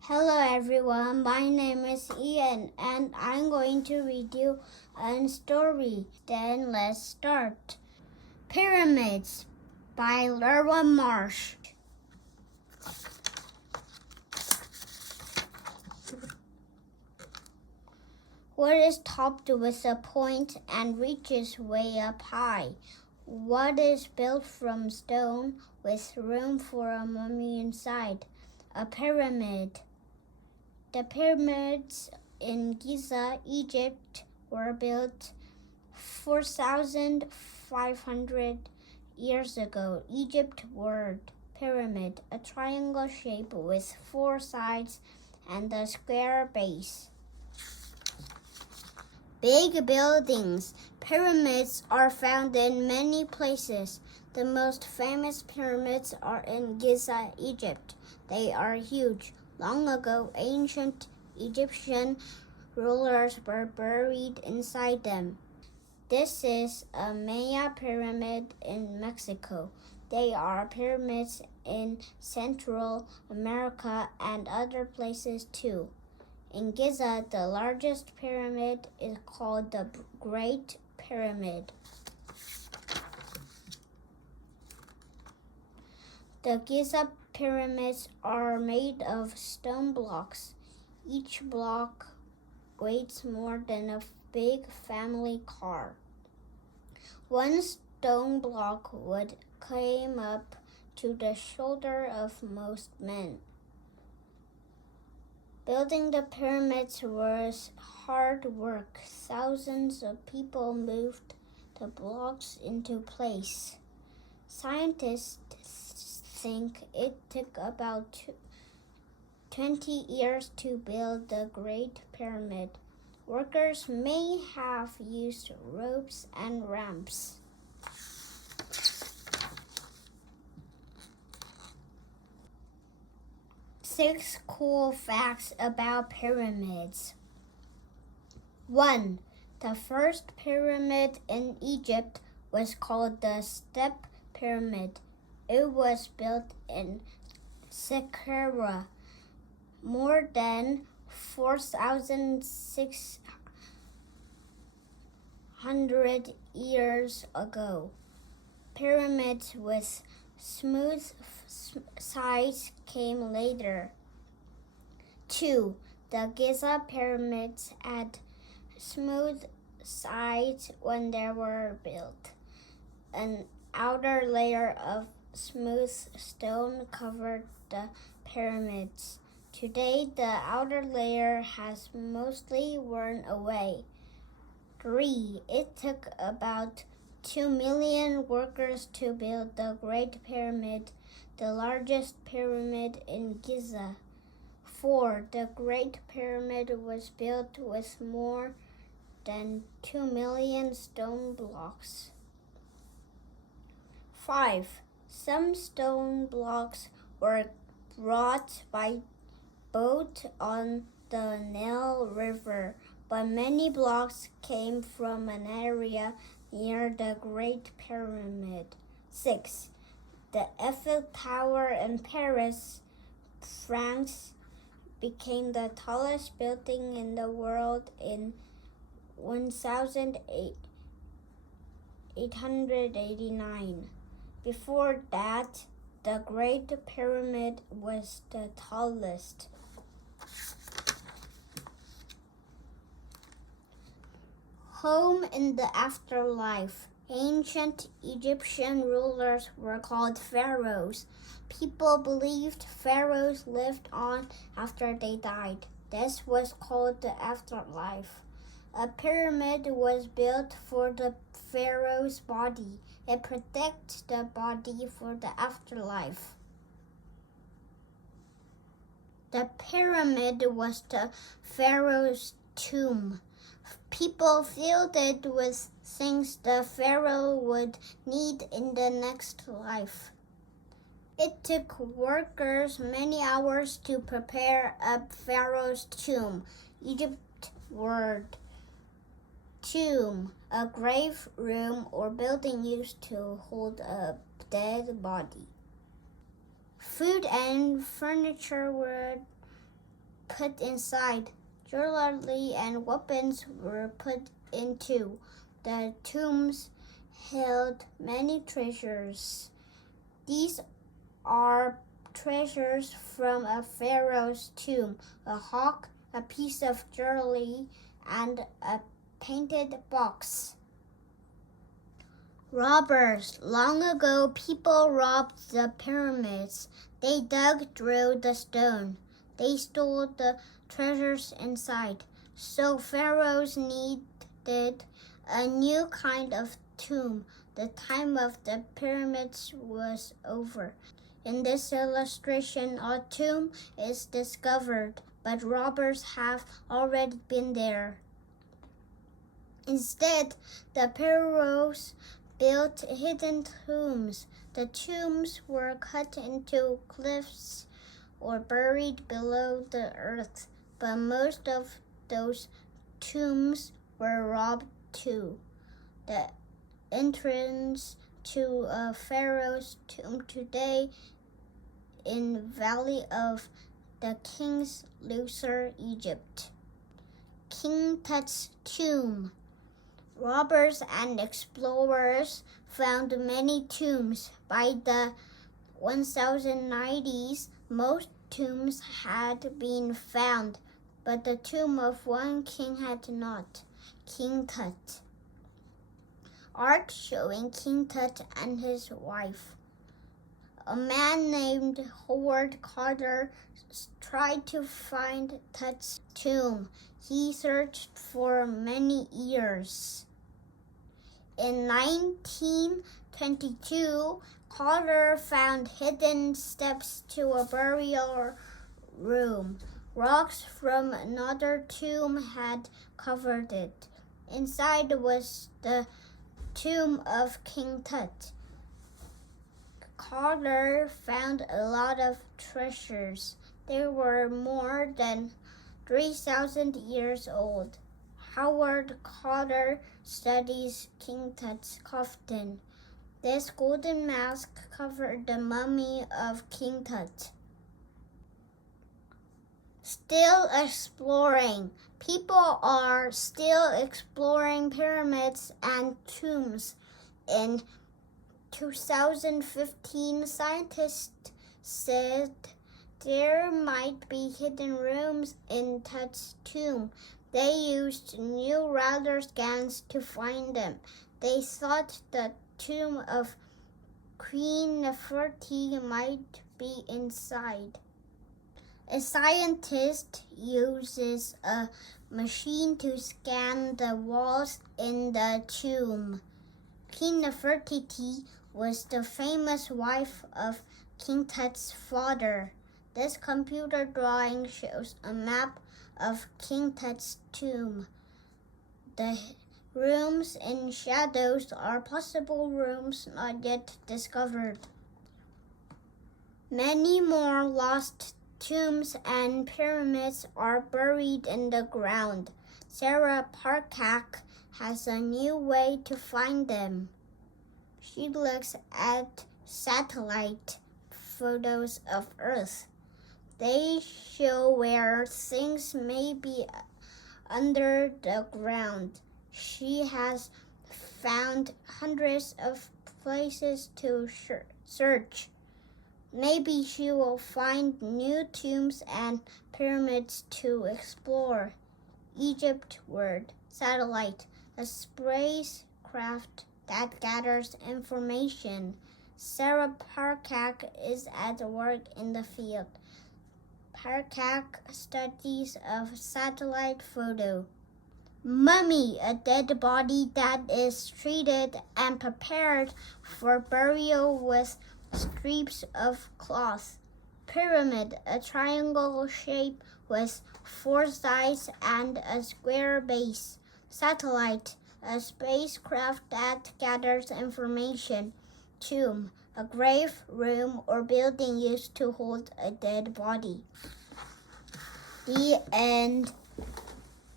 Hello everyone, my name is Ian and I'm going to read you a story. Then let's start. Pyramids by Lerwa Marsh. What is topped with a point and reaches way up high? What is built from stone with room for a mummy inside? A pyramid. The pyramids in Giza, Egypt, were built 4,500 years ago. Egypt word pyramid, a triangle shape with 4 sides and a square base. Big buildings. Pyramids are found in many places. The most famous pyramids are in Giza, Egypt. They are huge. Long ago, ancient Egyptian rulers were buried inside them. This is a Maya pyramid in Mexico. They are pyramids in Central America and other places too. In Giza, the largest pyramid is called the Great Pyramid. The Giza pyramids are made of stone blocks. Each block weighs more than a big family car. One stone block would climb up to the shoulder of most men. Building the pyramids was hard work. Thousands of people moved the blocks into place. Scientists think it took about 20 years to build the Great Pyramid. Workers may have used ropes and ramps. Six cool facts about pyramids. 1. The first pyramid in Egypt was called the Step Pyramid. It was built in Saqqara more than 4,600 years ago. Pyramids with smooth sides came later. 2. The Giza pyramids had smooth sides when they were built. An outer layer of smooth stone covered the pyramids. Today, the outer layer has mostly worn away. 3. It took about 2 million workers to build the Great Pyramid, the largest pyramid in Giza. 4. The Great Pyramid was built with more than 2 million stone blocks. 5. Some stone blocks were brought by boat on the Nile River, but many blocks came from an area near the Great Pyramid. 6. The Eiffel Tower in Paris, France, became the tallest building in the world in 1889. Before that, the Great Pyramid was the tallest. Home in the afterlife. Ancient Egyptian rulers were called pharaohs. People believed pharaohs lived on after they died. This was called the afterlife. A pyramid was built for the pharaoh's body. It protects the body for the afterlife. The pyramid was the pharaoh's tomb. People filled it with things the pharaoh would need in the next life. It took workers many hours to prepare a pharaoh's tomb. Egypt word tomb, a grave room or building used to hold a dead body. Food and furniture were put inside. Jewelry and weapons were put into. The tombs held many treasures. These are treasures from a pharaoh's tomb: a hawk, a piece of jewelry, and a painted box. Robbers. Long ago, people robbed the pyramids. They dug through the stone. They stole the treasures inside. So pharaohs needed a new kind of tomb. The time of the pyramids was over. In this illustration, a tomb is discovered, but robbers have already been there. Instead, the pharaohs built hidden tombs. The tombs were cut into cliffs or buried below the earth, but most of those tombs were robbed too. The entrance to a pharaoh's tomb today in Valley of the Kings, Luxor, Egypt. King Tut's tomb. Robbers and explorers found many tombs. By the 1090s, most tombs had been found, but the tomb of one king had not, King Tut. Art showing King Tut and his wife. A man named Howard Carter tried to find Tut's tomb. He searched for many years. In 1922, Carter found hidden steps to a burial room. Rocks from another tomb had covered it. Inside was the tomb of King Tut. Carter found a lot of treasures. They were more than 3,000 years old. Howard Carter studies King Tut's coffin. This golden mask covered the mummy of King Tut. Still exploring. People are still exploring pyramids and tombs. In 2015, scientists said there might be hidden rooms in Tut's tomb. They used new radar scans to find them. They thought the tomb of Queen Nefertiti might be inside. A scientist uses a machine to scan the walls in the tomb. Queen Nefertiti was the famous wife of King Tut's father. This computer drawing shows a map of King Tut's tomb. The rooms in shadows are possible rooms not yet discovered. Many more lost tombs and pyramids are buried in the ground. Sarah Parkak has a new way to find them. She looks at satellite photos of Earth. They show where things may be under the ground. She has found hundreds of places to search. Maybe she will find new tombs and pyramids to explore. Egypt word, satellite, a spacecraft that gathers information. Sarah Parkak is at work in the field. Parkak studies of satellite photo. Mummy, a dead body that is treated and prepared for burial with strips of cloth. Pyramid, a triangle shape with 4 sides and a square base. Satellite, a spacecraft that gathers information. Tomb, a grave, room, or building used to hold a dead body. The end.